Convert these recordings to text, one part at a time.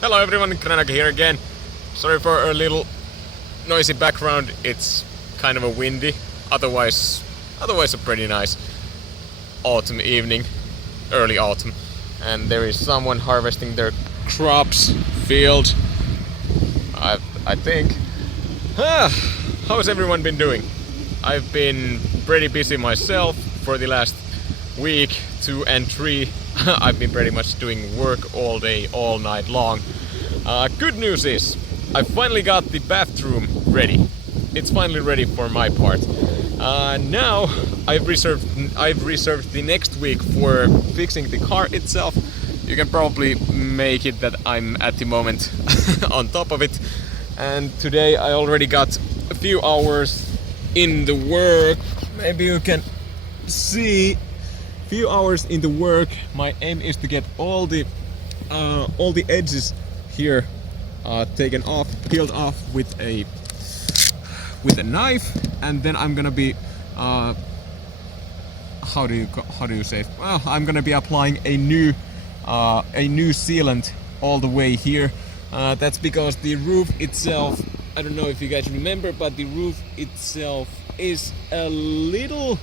Hello everyone, Kranaka here again. Sorry for a little noisy background. It's kind of a windy. Otherwise a pretty nice autumn evening, early autumn. And there is someone harvesting their crops field. I think. How's everyone been doing? I've been pretty busy myself for the last week, 2 and 3. I've been pretty much doing work all day, all night long. Good news is, I finally got the bathroom ready. It's finally ready for my part. Now I've reserved the next week for fixing the car itself. You can probably make it that I'm at the moment on top of it. And today I already got a few hours in the work. Maybe you can see. Few hours in the work. My aim is to get all the edges here taken off, peeled off with a knife, and then I'm gonna be how do you say it? Well, I'm gonna be applying a new sealant all the way here. That's because the roof itself, I don't know if you guys remember, but the roof itself is a little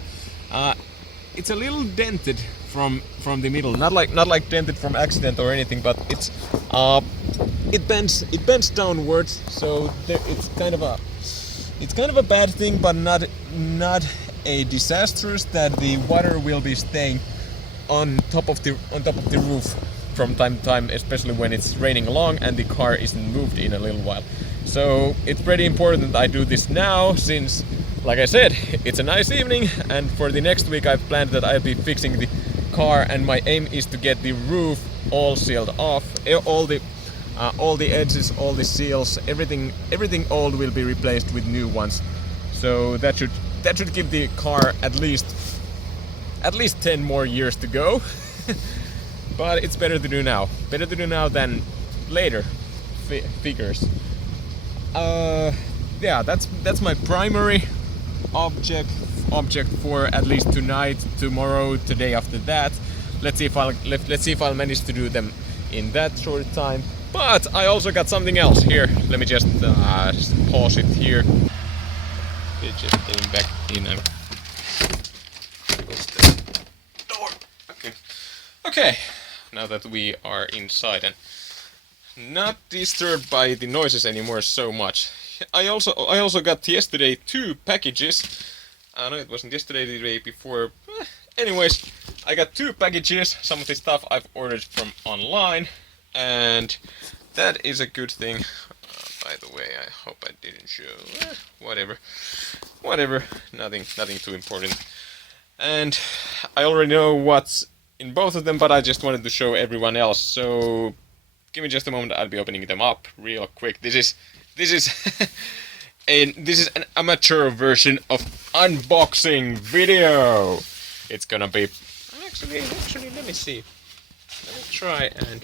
it's a little dented from the middle. Not like dented from accident or anything, but it's it bends downwards. So it's kind of a bad thing, but not a disastrous, that the water will be staying on top of the roof from time to time, especially when it's raining along and the car isn't moved in a little while. So it's pretty important that I do this now, since, like I said, it's a nice evening, and for the next week I've planned that I'll be fixing the car, and my aim is to get the roof all sealed off, all the edges, all the seals, everything old will be replaced with new ones. So that should give the car at least 10 more years to go. But it's better to do now. Better to do now than later. Figures. Yeah, that's my primary object for at least tonight, tomorrow, today after that. Let's see if I'll manage to do them in that short time. But I also got something else here. Let me just pause it here. It's just getting back in and close the door. Okay. Now that we are inside and not disturbed by the noises anymore so much. I also got yesterday 2 packages. I know it wasn't yesterday, the day before. Anyways, I got 2 packages. Some of the stuff I've ordered from online, and that is a good thing. By the way, I hope I didn't show. Whatever. Nothing too important. And I already know what's in both of them, but I just wanted to show everyone else. So give me just a moment. I'll be opening them up real quick. This is an amateur version of unboxing video. It's gonna be actually let me see. Let me try and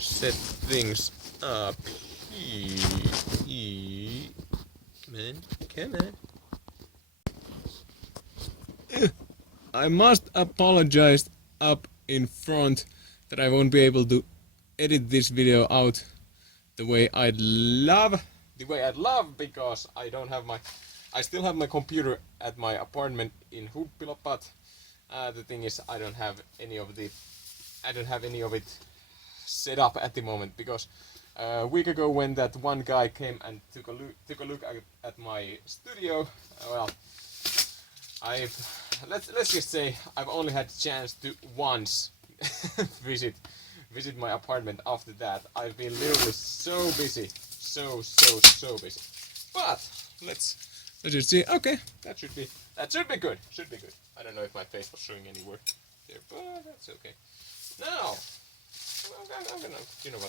set things up. Come on. I must apologize up in front that I won't be able to edit this video out the way I'd love, because I still have my computer at my apartment in Huppila, but the thing is I don't have any of it set up at the moment, because a week ago when that one guy came and took a look at my studio, well, let's just say I've only had a chance to once visit my apartment. After that, I've been literally so busy, so busy. But let's just see. Okay, that should be good. I don't know if my face was showing anywhere there, but that's okay. Now,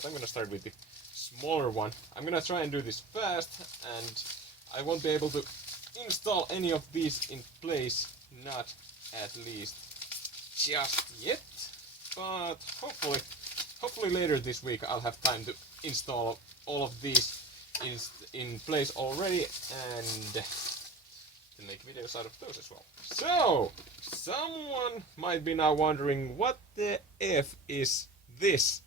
I'm gonna start with the smaller one. I'm gonna try and do this fast, and I won't be able to install any of these in place, not at least just yet, but hopefully later this week I'll have time to install all of these in place already, and to make videos out of those as well. So, someone might be now wondering, what the F is this?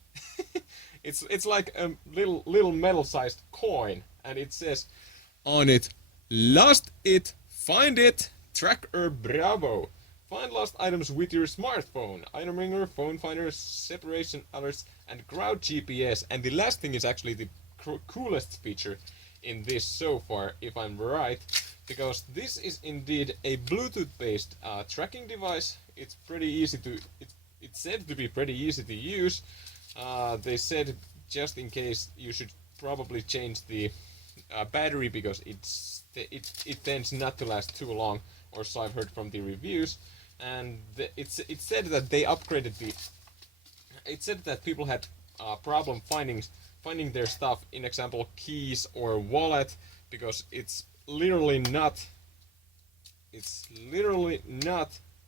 It's like a little metal-sized coin, and it says on it, "Lost it, find it, tracker Bravo. Find lost items with your smartphone. Item ringer, phone finder, separation alerts, and crowd GPS." And the last thing is actually the coolest feature in this so far, if I'm right, because this is indeed a Bluetooth-based tracking device. It's pretty easy to. It's said to be pretty easy to use. They said just in case you should probably change the battery because it tends not to last too long, or so I've heard from the reviews. And it said that they upgraded the. It said that people had problem finding their stuff, in example keys or wallet, because it's literally not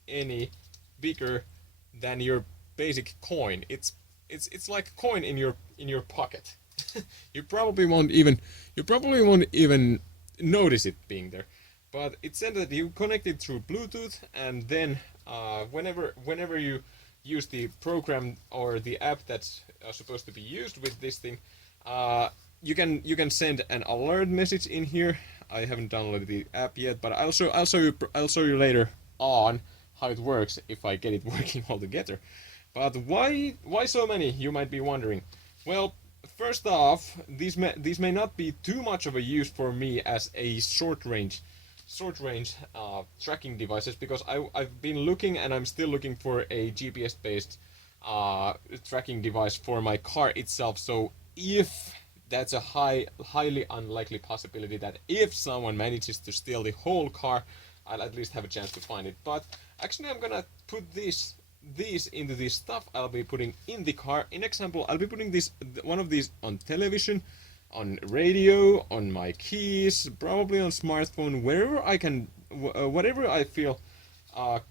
any bigger than your basic coin. It's like a coin in your pocket. you probably won't even notice it being there. But it said that you connect it through Bluetooth, and then whenever you use the program or the app that's supposed to be used with this thing, you can send an alert message in here. I haven't downloaded the app yet, but I'll show you later on how it works if I get it working altogether. But why so many, you might be wondering. Well, first off, these may not be too much of a use for me as a short range tracking devices, because I've been looking, and I'm still looking for a GPS based tracking device for my car itself. So if that's a highly unlikely possibility that if someone manages to steal the whole car, I'll at least have a chance to find it. But actually I'm gonna put these into this stuff I'll be putting in the car. In example, I'll be putting one of these on television, on radio, on my keys, probably on smartphone, wherever I can, whatever I feel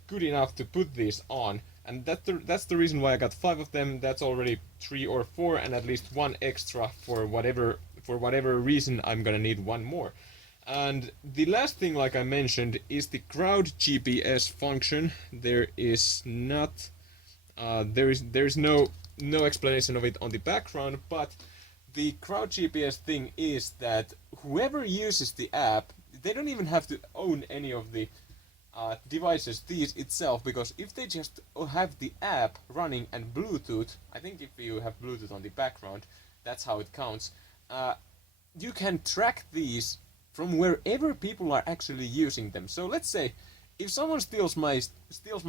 good enough to put these on. And that's the reason why I got 5 of them. That's already 3 or 4, and at least 1 extra for whatever reason I'm gonna need 1 more. And the last thing, like I mentioned, is the crowd GPS function. There is not, there is no explanation of it on the background, but the crowd GPS thing is that whoever uses the app, they don't even have to own any of the devices these itself, because if they just have the app running and Bluetooth, I think if you have Bluetooth on the background, that's how it counts, you can track these from wherever people are actually using them. So let's say if someone steals my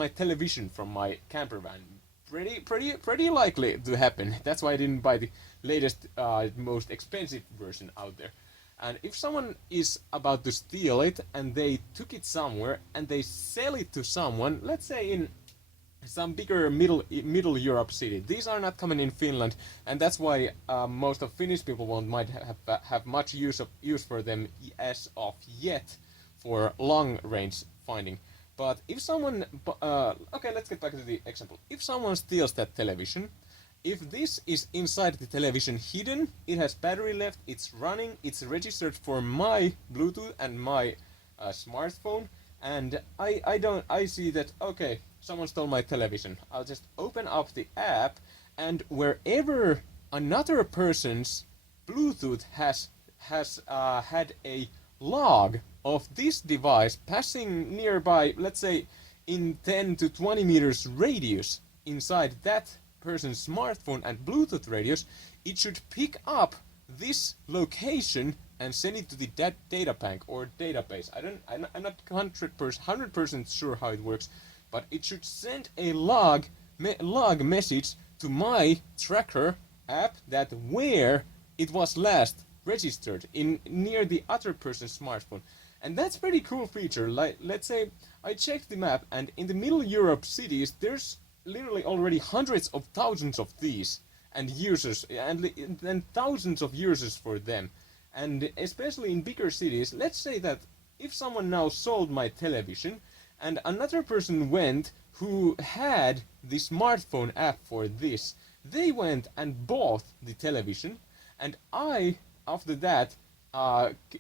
television from my camper van, pretty likely to happen. That's why I didn't buy the latest most expensive version out there. And if someone is about to steal it and they took it somewhere and they sell it to someone, let's say in some bigger middle Europe city. These are not common in Finland, and that's why most of Finnish people might have much use for them as of yet for long range finding. But if someone, okay, let's get back to the example. If someone steals that television, if this is inside the television hidden, it has battery left, it's running, it's registered for my Bluetooth and my smartphone, and I see that, okay, someone stole my television. I'll just open up the app, and wherever another person's Bluetooth has had a log of this device passing nearby, let's say in 10 to 20 meters radius inside that person's smartphone and Bluetooth radius, it should pick up this location and send it to the data bank or database. I'm not 100% sure how it works, but it should send a log message to my tracker app that where it was last registered in near the other person's smartphone. And that's pretty cool feature. Like, let's say I checked the map, and in the middle Europe cities there's literally already hundreds of thousands of these and users, and thousands of users for them. And especially in bigger cities, let's say that if someone now sold my television and another person went who had the smartphone app for this, they went and bought the television, and I, after that,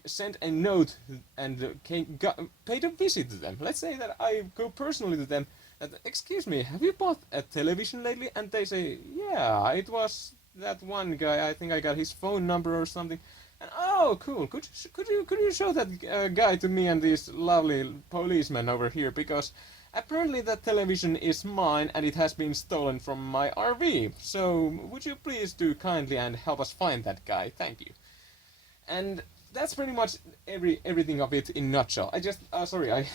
sent a note and paid a visit to them. Let's say that I go personally to them, that, excuse me, have you bought a television lately? And they say, yeah, it was that one guy. I think I got his phone number or something. And oh, cool. Could you show that guy to me and this lovely policeman over here, because apparently that television is mine and it has been stolen from my RV. So would you please do kindly and help us find that guy? Thank you. And that's pretty much everything of it in nutshell. I just sorry, I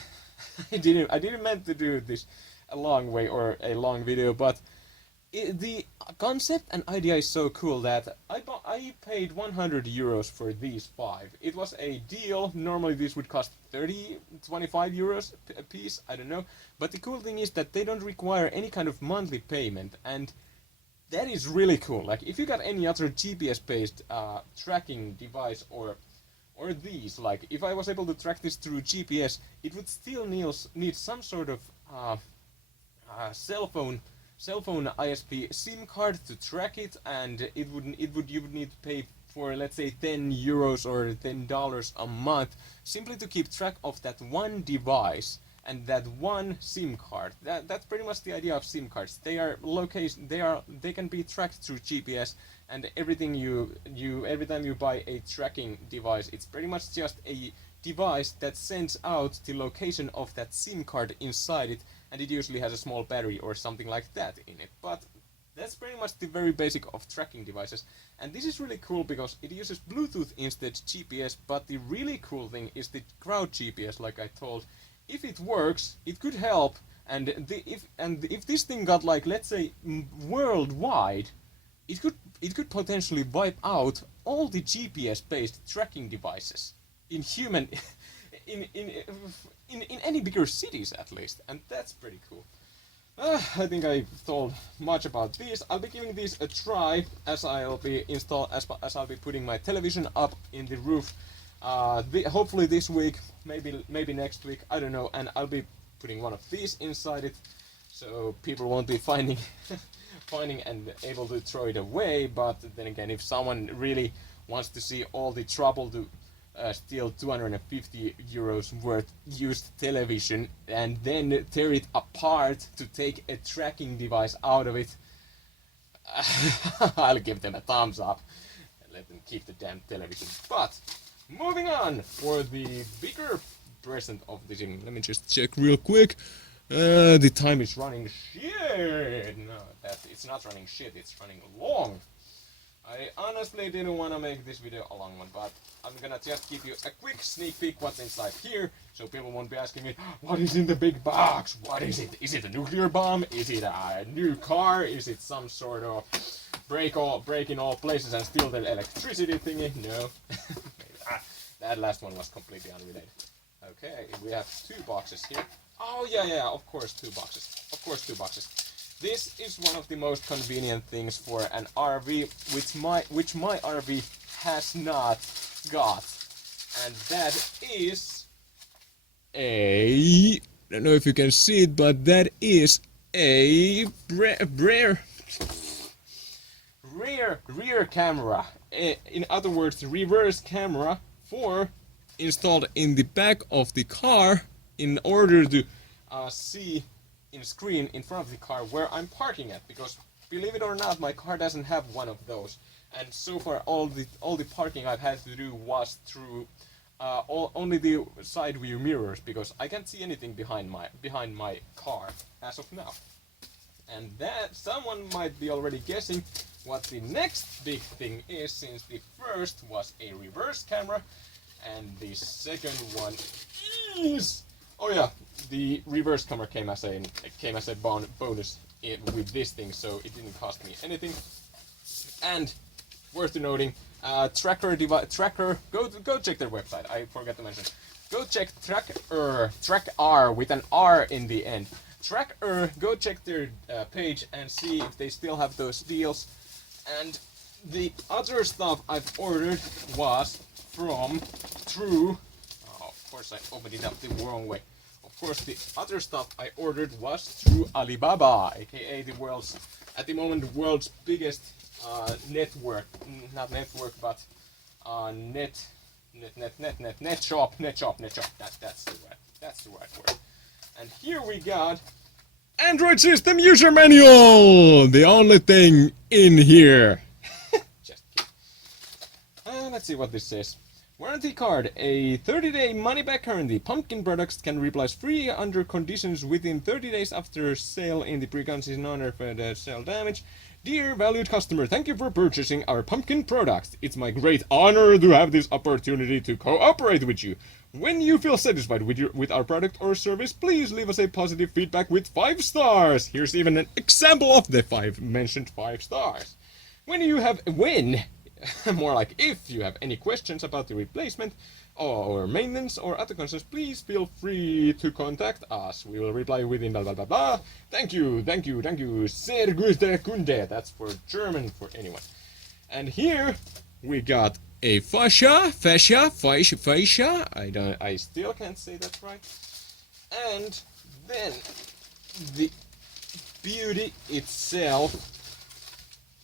I didn't meant to do this a long way or a long video, but the concept and idea is so cool that I paid 100 euros for these 5. It was a deal. Normally these would cost 30, 25 euros a piece, I don't know. But the cool thing is that they don't require any kind of monthly payment, and that is really cool. Like, if you got any other GPS-based tracking device or these, like, if I was able to track this through GPS, it would still need some sort of cell phone ISP SIM card to track it, and you would need to pay for, let's say, 10 euros or $10 a month simply to keep track of that one device and that one SIM card. That's pretty much the idea of SIM cards. They can be tracked through GPS, and everything every time you buy a tracking device, it's pretty much just a device that sends out the location of that SIM card inside it, and it usually has a small battery or something like that in it. But that's pretty much the very basic of tracking devices. And this is really cool because it uses Bluetooth instead GPS, but the really cool thing is the crowd GPS, like I told. If it works, it could help, and if this thing got, like, let's say, worldwide, it could potentially wipe out all the GPS-based tracking devices in human in any bigger cities, at least, and that's pretty cool. I think I told much about these. I'll be giving these a try as I'll be putting my television up in the roof. Hopefully this week, maybe next week, I don't know, and I'll be putting one of these inside it, so people won't be finding and able to throw it away. But then again, if someone really wants to see all the trouble to steal 250 euros worth used television and then tear it apart to take a tracking device out of it, I'll give them a thumbs up and let them keep the damn television. But moving on, for the bigger present of this evening, let me just check real quick. The time is running shit. No, it's not running shit, it's running long. I honestly didn't want to make this video a long one, but I'm gonna just give you a quick sneak peek what's inside here, so people won't be asking me, what is in the big box? What is it? Is it a nuclear bomb? Is it a new car? Is it some sort of break in all places and steal the electricity thingy? No. That last one was completely unrelated. Okay, we have 2 boxes here. Oh yeah, of course 2 boxes. Of course 2 boxes. This is one of the most convenient things for an RV, which my RV has not got, and that is I don't know if you can see it, but that is a rear camera. In other words, reverse camera installed in the back of the car in order to see in screen in front of the car where I'm parking at, because believe it or not, my car doesn't have one of those, and so far all the parking I've had to do was through only the side view mirrors, because I can't see anything behind my car as of now. And that someone might be already guessing what the next big thing is, since the first was a reverse camera and the second one is, oh yeah, the reverse camera came as a bonus with this thing, so it didn't cost me anything. And worth noting, tracker. Go check their website. I forgot to mention. Go check Tracker with an R in the end. Tracker. Go check their page and see if they still have those deals. And the other stuff I've ordered was through. Oh, of course I opened it up the wrong way. Of course, the other stuff I ordered was through Alibaba, aka at the moment, the world's biggest network, not network, but net shop. That's the right word. And here we got Android System User Manual, the only thing in here. let's see what this says. Warranty card, a 30-day money-back guarantee. Pumpkin products can replace free under conditions within 30 days after sale in the pre-condition honor for the sale damage. Dear valued customer, thank you for purchasing our pumpkin products. It's my great honor to have this opportunity to cooperate with you. When you feel satisfied with our product or service, please leave us a positive feedback with 5 stars. Here's even an example of the mentioned 5 stars. More like if you have any questions about the replacement or maintenance or other concerns, please feel free to contact us. We will reply within blah blah blah blah. Thank you. Sehr gute Kunde. That's for German for anyone. And here we got a fascia. I still can't say that right. And then the beauty itself.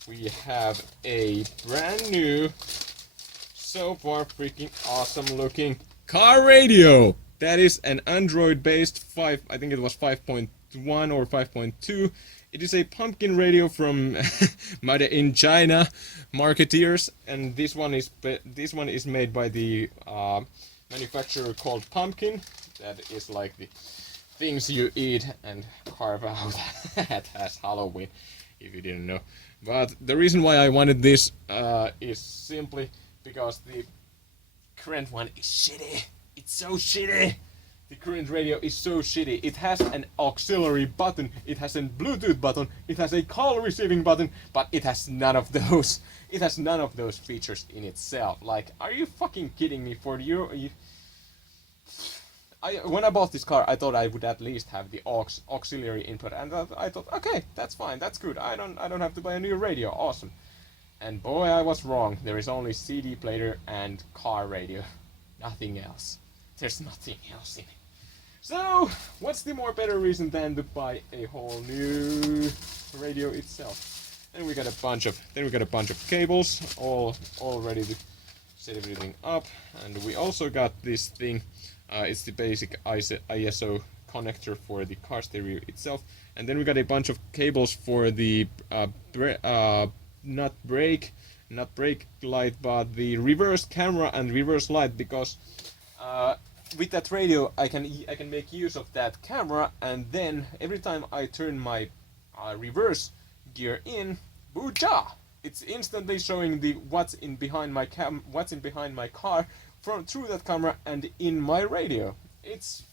We have a brand new, so far freaking awesome looking car radio. That is an Android based I think it was 5.1 or 5.2. It is a pumpkin radio from made in China marketeers, and this one is made by the manufacturer called Pumpkin. That is like the things you eat and carve out at Halloween, if you didn't know. But the reason why I wanted this is simply because the current one is shitty. It's so shitty. The current radio is so shitty. It has an auxiliary button, it has a Bluetooth button, it has a call receiving button, but it has none of those. It has none of those features in itself. Like, are you fucking kidding me? When I bought this car, I thought I would at least have the auxiliary input, and I thought, okay, that's fine, that's good. I don't have to buy a new radio. Awesome. And boy, I was wrong. There is only CD player and car radio, nothing else. There's nothing else in it. So, what's the more better reason than to buy a whole new radio itself? Then we got a bunch of cables, all ready to set everything up, and we also got this thing. It's the basic ISO connector for the car stereo itself, and then we got a bunch of cables for the not brake light, but the reverse camera and reverse light, because with that radio I can make use of that camera, and then every time I turn my reverse gear in, booja! It's instantly showing the what's in behind my car through that camera and in my radio. It's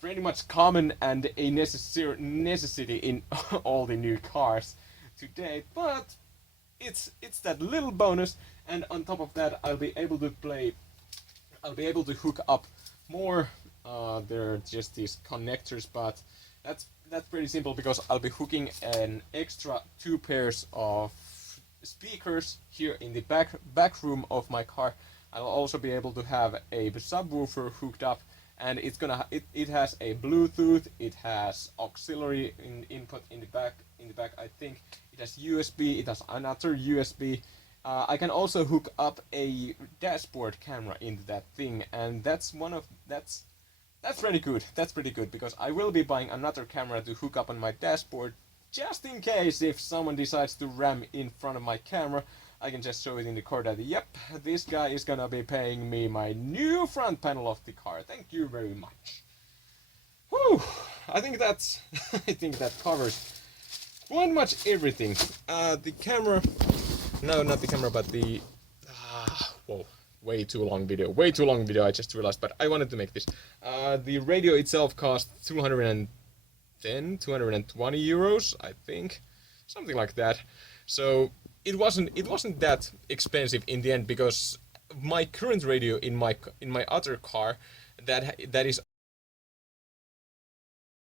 pretty much common and a necessity in all the new cars today, but it's that little bonus, and on top of that I'll be able to hook up more. They're just these connectors, but that's pretty simple, because I'll be hooking an extra 2 pairs of speakers here in the back room of my car. I'll also be able to have a subwoofer hooked up, and it has a Bluetooth, it has auxiliary input in the back. I think it has USB, it has another USB. I can also hook up a dashboard camera into that thing, and that's pretty good. That's pretty good, because I will be buying another camera to hook up on my dashboard, just in case if someone decides to ram in front of my camera. I can just show it in the car that, yep, this guy is gonna be paying me my new front panel of the car. Thank you very much. Whew! I think that covers quite much everything. The camera, no, not the camera, but the whoa, way too long video. I just realized, but I wanted to make this. The radio itself cost 220 euros, I think, something like that. So it wasn't that expensive in the end, because my current radio in my other car that is